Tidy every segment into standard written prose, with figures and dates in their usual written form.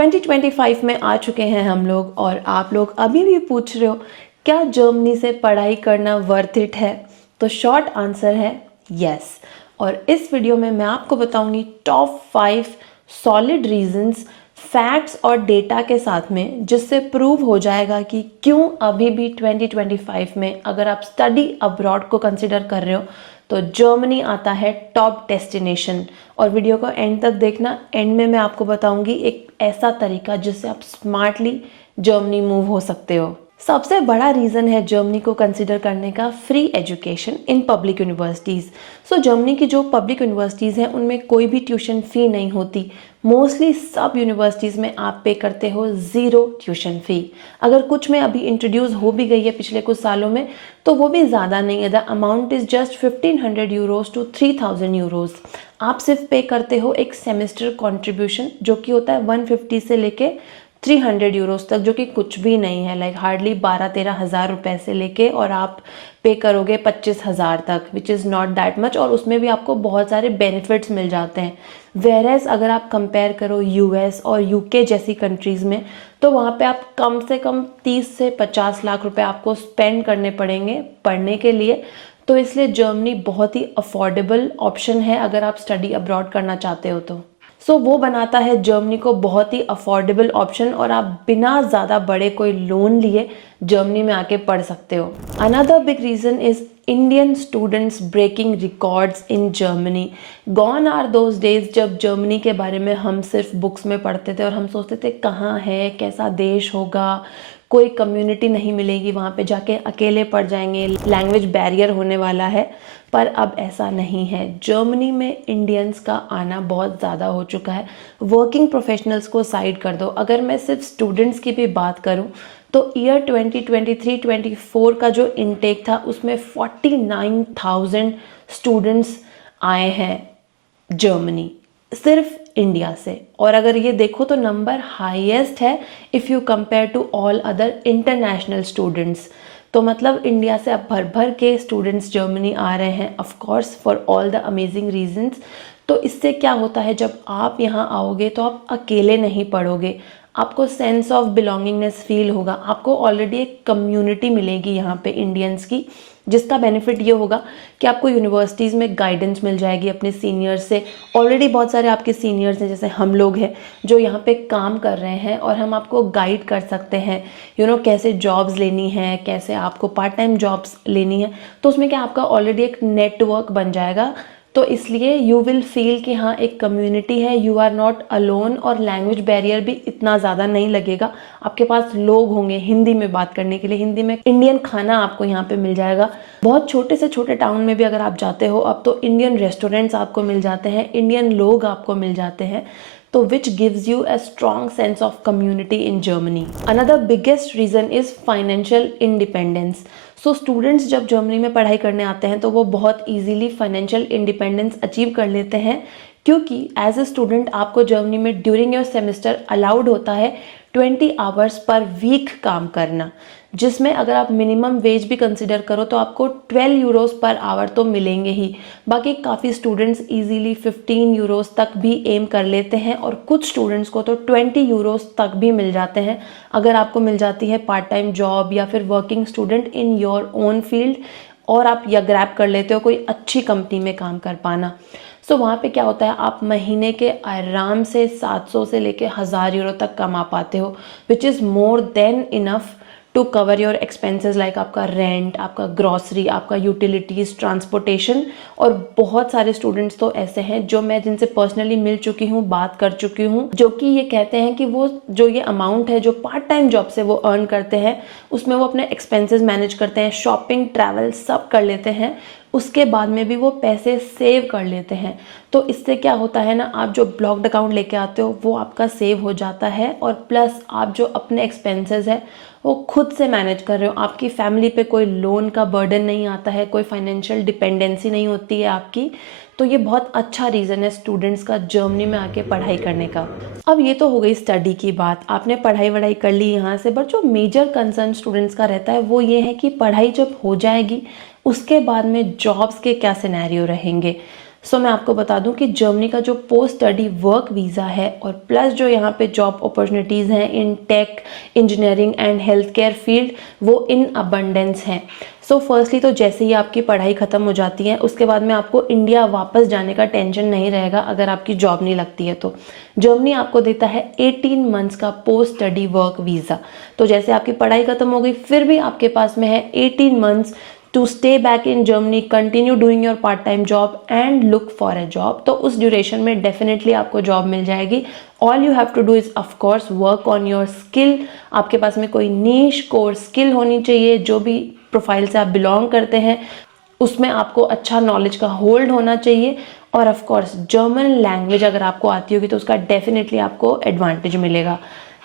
2025 में आ चुके हैं हम लोग और आप लोग अभी भी पूछ रहे हो क्या जर्मनी से पढ़ाई करना वर्थ इट है। तो शॉर्ट आंसर है यस। और इस वीडियो में मैं आपको बताऊंगी टॉप 5 सॉलिड रीजंस फैक्ट्स और डेटा के साथ में, जिससे प्रूव हो जाएगा कि क्यों अभी भी 2025 में अगर आप स्टडी अब्रॉड को कंसिडर कर रहे हो तो जर्मनी आता है टॉप डेस्टिनेशन। और वीडियो को एंड तक देखना, एंड में मैं आपको बताऊंगी एक ऐसा तरीका जिससे आप स्मार्टली जर्मनी मूव हो सकते हो। सबसे बड़ा रीज़न है जर्मनी को कंसिडर करने का free education in public universities. So Germany की जो पब्लिक यूनिवर्सिटीज़ हैं उनमें कोई भी ट्यूशन फ़ी नहीं होती। मोस्टली सब यूनिवर्सिटीज़ में आप पे करते हो ज़ीरो ट्यूशन फ़ी। अगर कुछ में अभी इंट्रोड्यूस हो भी गई है पिछले कुछ सालों में तो वो भी ज़्यादा नहीं है। The amount is just 1500 euros to 3000 euros. आप सिर्फ पे करते हो एक सेमेस्टर कॉन्ट्रीब्यूशन जो कि होता है 150 से लेके 300 यूरोज़ तक, जो कि कुछ भी नहीं है, लाइक हार्डली 12-13 हज़ार रुपये से लेके और आप पे करोगे 25,000 तक, which is not that much. और उसमें भी आपको बहुत सारे बेनिफिट्स मिल जाते हैं। वेरेस अगर आप कंपेयर करो यूएस और यूके जैसी कंट्रीज़ में तो वहाँ पे आप कम से कम 30 से 50 लाख रुपए आपको स्पेंड करने पड़ेंगे पढ़ने के लिए। तो इसलिए जर्मनी बहुत ही अफोर्डेबल ऑप्शन है अगर आप स्टडी अब्रॉड करना चाहते हो तो। सो वो बनाता है जर्मनी को बहुत ही अफोर्डेबल ऑप्शन और आप बिना ज़्यादा बड़े कोई लोन लिए जर्मनी में आके पढ़ सकते हो। Another big reason is Indian students breaking records in Germany. Gone are those days जब जर्मनी के बारे में हम सिर्फ बुक्स में पढ़ते थे और हम सोचते थे कहाँ है, कैसा देश होगा, कोई कम्युनिटी नहीं मिलेगी, वहाँ पे जाके अकेले पड़ जाएंगे, लैंग्वेज बैरियर होने वाला है। पर अब ऐसा नहीं है। जर्मनी में इंडियंस का आना बहुत ज़्यादा हो चुका है। वर्किंग प्रोफेशनल्स को साइड कर दो, अगर मैं सिर्फ स्टूडेंट्स की भी बात करूं तो ईयर 2023-24 का जो इनटेक था उसमें 49,000 स्टूडेंट्स आए हैं जर्मनी, सिर्फ इंडिया से। और अगर ये देखो तो नंबर हाईएस्ट है if you compare to all other international students. तो मतलब इंडिया से अब भर भर के स्टूडेंट्स जर्मनी आ रहे हैं, of course for all the amazing reasons. तो इससे क्या होता है, जब आप यहाँ आओगे तो आप अकेले नहीं पढ़ोगे, आपको सेंस ऑफ बिलोंगिंगनेस फील होगा। आपको ऑलरेडी एक कम्युनिटी मिलेगी यहाँ पे इंडियंस की, जिसका बेनिफिट ये होगा कि आपको यूनिवर्सिटीज़ में गाइडेंस मिल जाएगी अपने सीनियर्स से। ऑलरेडी बहुत सारे आपके सीनियर्स हैं, जैसे हम लोग हैं जो यहाँ पे काम कर रहे हैं और हम आपको गाइड कर सकते हैं कैसे जॉब्स लेनी है, कैसे आपको पार्ट टाइम जॉब्स लेनी है। तो उसमें क्या आपका ऑलरेडी एक नेटवर्क बन जाएगा। तो इसलिए यू विल फील कि हाँ एक कम्युनिटी है, यू आर नॉट अलोन। और लैंग्वेज बैरियर भी इतना ज़्यादा नहीं लगेगा, आपके पास लोग होंगे हिंदी में बात करने के लिए, हिंदी में इंडियन खाना आपको यहाँ पे मिल जाएगा। बहुत छोटे से छोटे टाउन में भी अगर आप जाते हो अब तो इंडियन रेस्टोरेंट्स आपको मिल जाते हैं, इंडियन लोग आपको मिल जाते हैं। तो which gives you a strong sense of community in Germany. Another biggest reason is financial independence. So students जब जर्मनी में पढ़ाई करने आते हैं तो वो बहुत इजीली फाइनेंशियल इंडिपेंडेंस अचीव कर लेते हैं, क्योंकि एज ए स्टूडेंट आपको जर्मनी में ड्यूरिंग योर सेमेस्टर अलाउड होता है 20 आवर्स पर वीक काम करना, जिसमें अगर आप मिनिमम वेज भी कंसिडर करो तो आपको 12 यूरोज़ पर आवर तो मिलेंगे ही। बाकी काफ़ी स्टूडेंट्स इजीली 15 यूरोज़ तक भी एम कर लेते हैं और कुछ स्टूडेंट्स को तो 20 यूरोज़ तक भी मिल जाते हैं अगर आपको मिल जाती है पार्ट टाइम जॉब या फिर working student in your own field और आप या ग्रैब कर लेते हो कोई अच्छी कंपनी में काम कर पाना। सो वहाँ पे क्या होता है, आप महीने के आराम से 700 से लेके 1000 यूरो तक कमा पाते हो, which is more than enough to cover your expenses like आपका रेंट, आपका ग्रॉसरी, आपका यूटिलिटीज़, ट्रांसपोर्टेशन। और बहुत सारे स्टूडेंट्स तो ऐसे हैं जो मैं जिनसे पर्सनली मिल चुकी हूँ, बात कर चुकी हूँ, जो कि ये कहते हैं कि वो जो ये अमाउंट है जो पार्ट टाइम जॉब से वो अर्न करते हैं उसमें वो अपने एक्सपेंसेस मैनेज करते हैं, शॉपिंग, ट्रैवल सब कर लेते हैं, उसके बाद में भी वो पैसे सेव कर लेते हैं। तो इससे क्या होता है ना, आप जो ब्लॉक्ड अकाउंट लेके आते हो वो आपका सेव हो जाता है और प्लस आप जो अपने एक्सपेंसेस है वो खुद से मैनेज कर रहे हो। आपकी फैमिली पे कोई लोन का बर्डन नहीं आता है, कोई फाइनेंशियल डिपेंडेंसी नहीं होती है आपकी। तो ये बहुत अच्छा रीज़न है स्टूडेंट्स का जर्मनी में आके पढ़ाई करने का। अब ये तो हो गई स्टडी की बात, आपने पढ़ाई वढ़ाई कर ली यहाँ से, बट जो मेजर कंसर्न स्टूडेंट्स का रहता है वो ये है कि पढ़ाई जब हो जाएगी उसके बाद में जॉब्स के क्या सिनेरियो रहेंगे। सो मैं आपको बता दूं कि जर्मनी का जो पोस्ट स्टडी वर्क वीज़ा है और प्लस जो यहाँ पे जॉब अपॉर्चुनिटीज़ हैं in tech, engineering and health care field, वो इन अबंडेंस हैं। सो फर्स्टली तो जैसे ही आपकी पढ़ाई ख़त्म हो जाती है उसके बाद में आपको इंडिया वापस जाने का टेंशन नहीं रहेगा अगर आपकी जॉब नहीं लगती है तो। जर्मनी आपको देता है 18 मंथ्स का पोस्ट स्टडी वर्क वीज़ा। तो जैसे आपकी पढ़ाई ख़त्म हो गई फिर भी आपके पास में है 18 months to stay back in Germany, continue doing your part time job and look for a job. तो उस ड्यूरेशन में डेफिनेटली आपको जॉब मिल जाएगी। All you have to do is of course work on your skill. आपके पास में कोई नीश कोर स्किल होनी चाहिए, जो भी प्रोफाइल से आप बिलोंग करते हैं उसमें आपको अच्छा नॉलेज का होल्ड होना चाहिए। और ऑफ कोर्स जर्मन लैंग्वेज अगर आपको आती होगी तो उसका डेफिनेटली आपको एडवांटेज मिलेगा।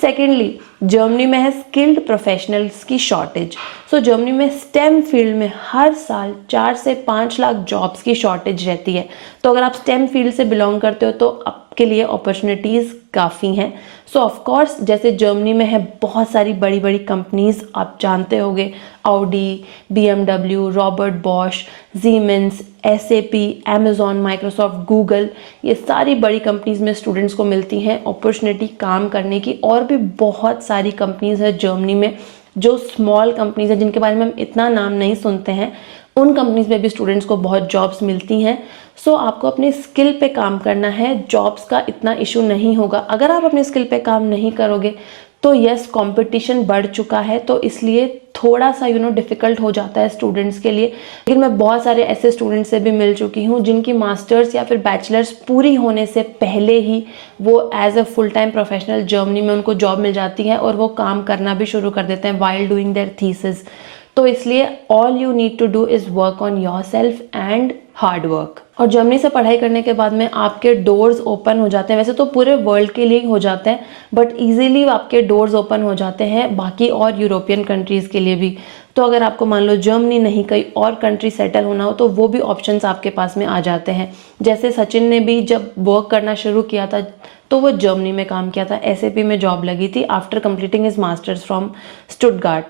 सेकेंडली, जर्मनी में है स्किल्ड प्रोफेशनल्स की शॉर्टेज। सो जर्मनी में स्टेम फील्ड में हर साल 4 से 5 लाख जॉब्स की शॉर्टेज रहती है। तो अगर आप स्टेम फील्ड से बिलोंग करते हो तो आपके लिए अपॉर्चुनिटीज़ काफ़ी हैं। सो ऑफ कोर्स जैसे जर्मनी में है बहुत सारी बड़ी बड़ी कंपनीज, आप जानते होंगे, Audi, BMW, Robert Bosch, Siemens, SAP, Amazon, Microsoft, Google, ये सारी बड़ी कंपनीज में स्टूडेंट्स को मिलती हैं अपॉर्चुनिटी काम करने की। और भी बहुत सारी कंपनीज है जर्मनी में जो स्मॉल कंपनीज है जिनके बारे में हम इतना नाम नहीं सुनते हैं, उन कंपनीज में भी स्टूडेंट्स को बहुत जॉब्स मिलती हैं। सो आपको अपनी स्किल पे काम करना है, जॉब्स का इतना इशू नहीं होगा। अगर आप अपनी स्किल पे काम नहीं करोगे तो यस कंपटीशन बढ़ चुका है, तो इसलिए थोड़ा सा डिफ़िकल्ट हो जाता है स्टूडेंट्स के लिए। लेकिन मैं बहुत सारे ऐसे स्टूडेंट्स से भी मिल चुकी हूँ जिनकी मास्टर्स या फिर बैचलर्स पूरी होने से पहले ही वो as a full time professional Germany में उनको जॉब मिल जाती है और वो काम करना भी शुरू कर देते हैं वाइल डूइंग देयर थीसिस। तो इसलिए all you need to do is work on yourself and hard work. और जर्मनी से पढ़ाई करने के बाद में आपके डोर्स ओपन हो जाते हैं। वैसे तो पूरे वर्ल्ड के लिए ही हो जाते हैं, बट इजीली आपके डोर्स ओपन हो जाते हैं बाकी और यूरोपियन कंट्रीज़ के लिए भी। तो अगर आपको मान लो जर्मनी नहीं कहीं और कंट्री सेटल होना हो तो वो भी ऑप्शंस आपके पास में आ जाते हैं। जैसे सचिन ने भी जब वर्क करना शुरू किया था तो वो जर्मनी में काम किया था, SAP में जॉब लगी थी after completing his masters from Stuttgart.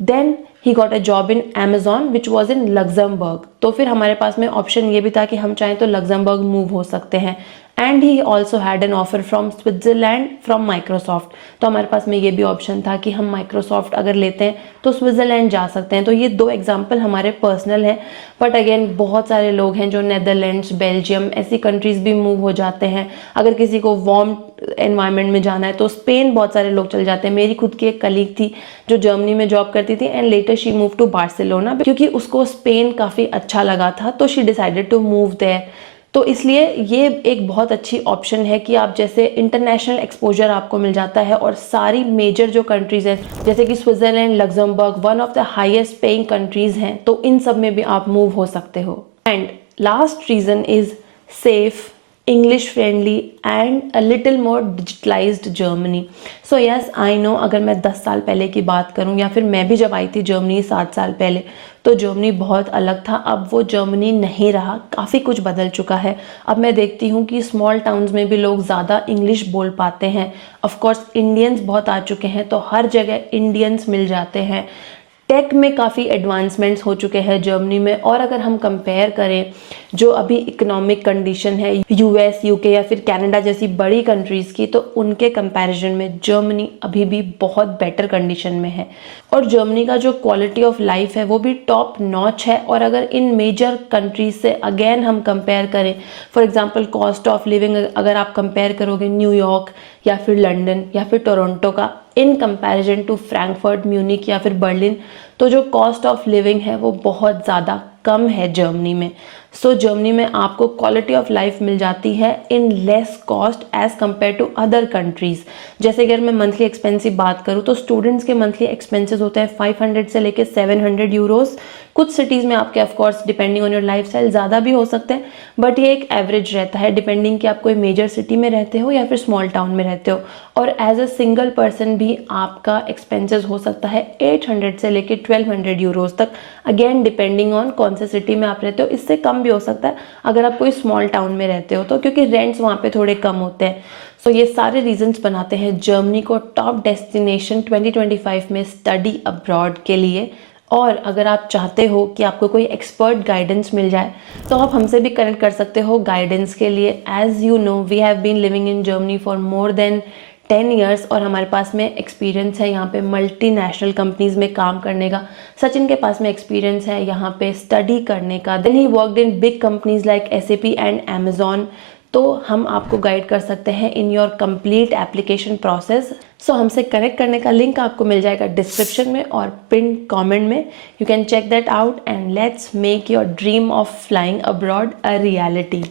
Then he got a job in Amazon which was in Luxembourg. तो फिर हमारे पास में ऑप्शन ये भी था कि हम चाहें तो लग्जमबर्ग मूव हो सकते हैं। And he also had an offer from Switzerland from Microsoft. तो हमारे पास में ये भी ऑप्शन था कि हम माइक्रोसॉफ्ट अगर लेते हैं तो स्विट्जरलैंड जा सकते हैं। तो ये 2 एग्जाम्पल हमारे पर्सनल हैं, बट अगेन बहुत सारे लोग हैं जो नेदरलैंड्स, बेल्जियम ऐसी कंट्रीज़ भी मूव हो जाते हैं। अगर किसी को वार्म एनवायरनमेंट में जाना है तो स्पेन बहुत सारे लोग चल जाते हैं। मेरी खुद की एक कलीग थी जो जर्मनी में जॉब करती थी and later she move to Barcelona, क्योंकि उसको स्पेन काफ़ी अच्छा लगा था तो she decided to move there. तो इसलिए ये एक बहुत अच्छी ऑप्शन है कि आप जैसे इंटरनेशनल एक्सपोजर आपको मिल जाता है और सारी मेजर जो कंट्रीज़ हैं जैसे कि Switzerland, Luxembourg one of the highest paying countries हैं, तो इन सब में भी आप मूव हो सकते हो। And last reason is safe, English friendly and a little more digitalized Germany. So yes, I know अगर मैं 10 साल पहले की बात करूं या फिर मैं भी जब आई थी जर्मनी 7 साल पहले, तो जर्मनी बहुत अलग था। अब वो जर्मनी नहीं रहा, काफ़ी कुछ बदल चुका है। अब मैं देखती हूँ कि स्मॉल टाउन्स में भी लोग ज़्यादा इंग्लिश बोल पाते हैं। ऑफ कोर्स इंडियंस बहुत आ चुके हैं तो हर जगह इंडियंस मिल जाते हैं। टेक में काफ़ी एडवांसमेंट्स हो चुके हैं जर्मनी में। और अगर हम कंपेयर करें जो अभी इकोनॉमिक कंडीशन है US, UK या फिर कनाडा जैसी बड़ी कंट्रीज़ की, तो उनके कंपैरिजन में जर्मनी अभी भी बहुत बेटर कंडीशन में है। और जर्मनी का जो क्वालिटी ऑफ लाइफ है वो भी टॉप नॉच है। और अगर इन मेजर कंट्रीज से अगेन हम कंपेयर करें, for example cost of living अगर आप कंपेयर करोगे न्यूयॉर्क या फिर लंदन या फिर टोरंटो का in comparison to Frankfurt, Munich या फिर बर्लिन, तो जो कॉस्ट ऑफ लिविंग है वो बहुत ज़्यादा कम है जर्मनी में। सो जर्मनी में आपको क्वालिटी ऑफ लाइफ मिल जाती है in less cost as compare to other countries. जैसे अगर मैं मंथली एक्सपेंस की बात करूँ तो स्टूडेंट्स के मंथली एक्सपेंसेस होते हैं 500 से लेके 700 यूरोज़। कुछ सिटीज़ में आपके of course depending on your life style ज़्यादा भी हो सकते हैं, बट ये एक एवरेज रहता है डिपेंडिंग कि आप कोई मेजर सिटी में रहते हो या फिर स्मॉल टाउन में रहते हो। और एज अ सिंगल पर्सन भी आपका एक्सपेंसेस हो सकता है 800 से लेके 1200 यूरोज़ तक, अगेन डिपेंडिंग ऑन कौन से सिटी में आप रहते हो। इससे कम भी हो सकता है अगर आप कोई स्मॉल टाउन में रहते हो तो, क्योंकि रेंट्स वहाँ पे थोड़े कम होते हैं। सो ये सारे रीजंस बनाते हैं जर्मनी को टॉप डेस्टिनेशन 2025 में स्टडी अब्रॉड के लिए। और अगर आप चाहते हो कि आपको कोई एक्सपर्ट गाइडेंस मिल जाए तो आप हमसे भी कनेक्ट कर सकते हो गाइडेंस के लिए। As you know we have been living in Germany for more than 10 years और हमारे पास में एक्सपीरियंस है यहाँ पे मल्टीनेशनल कंपनीज में काम करने का। सचिन के पास में एक्सपीरियंस है यहाँ पे स्टडी करने का। Then he worked in big companies like SAP and Amazon। तो हम आपको गाइड कर सकते हैं in your complete application process. So हमसे कनेक्ट करने का लिंक आपको मिल जाएगा डिस्क्रिप्शन में और पिन कमेंट में। You can check that out and let's make your dream of flying abroad a reality.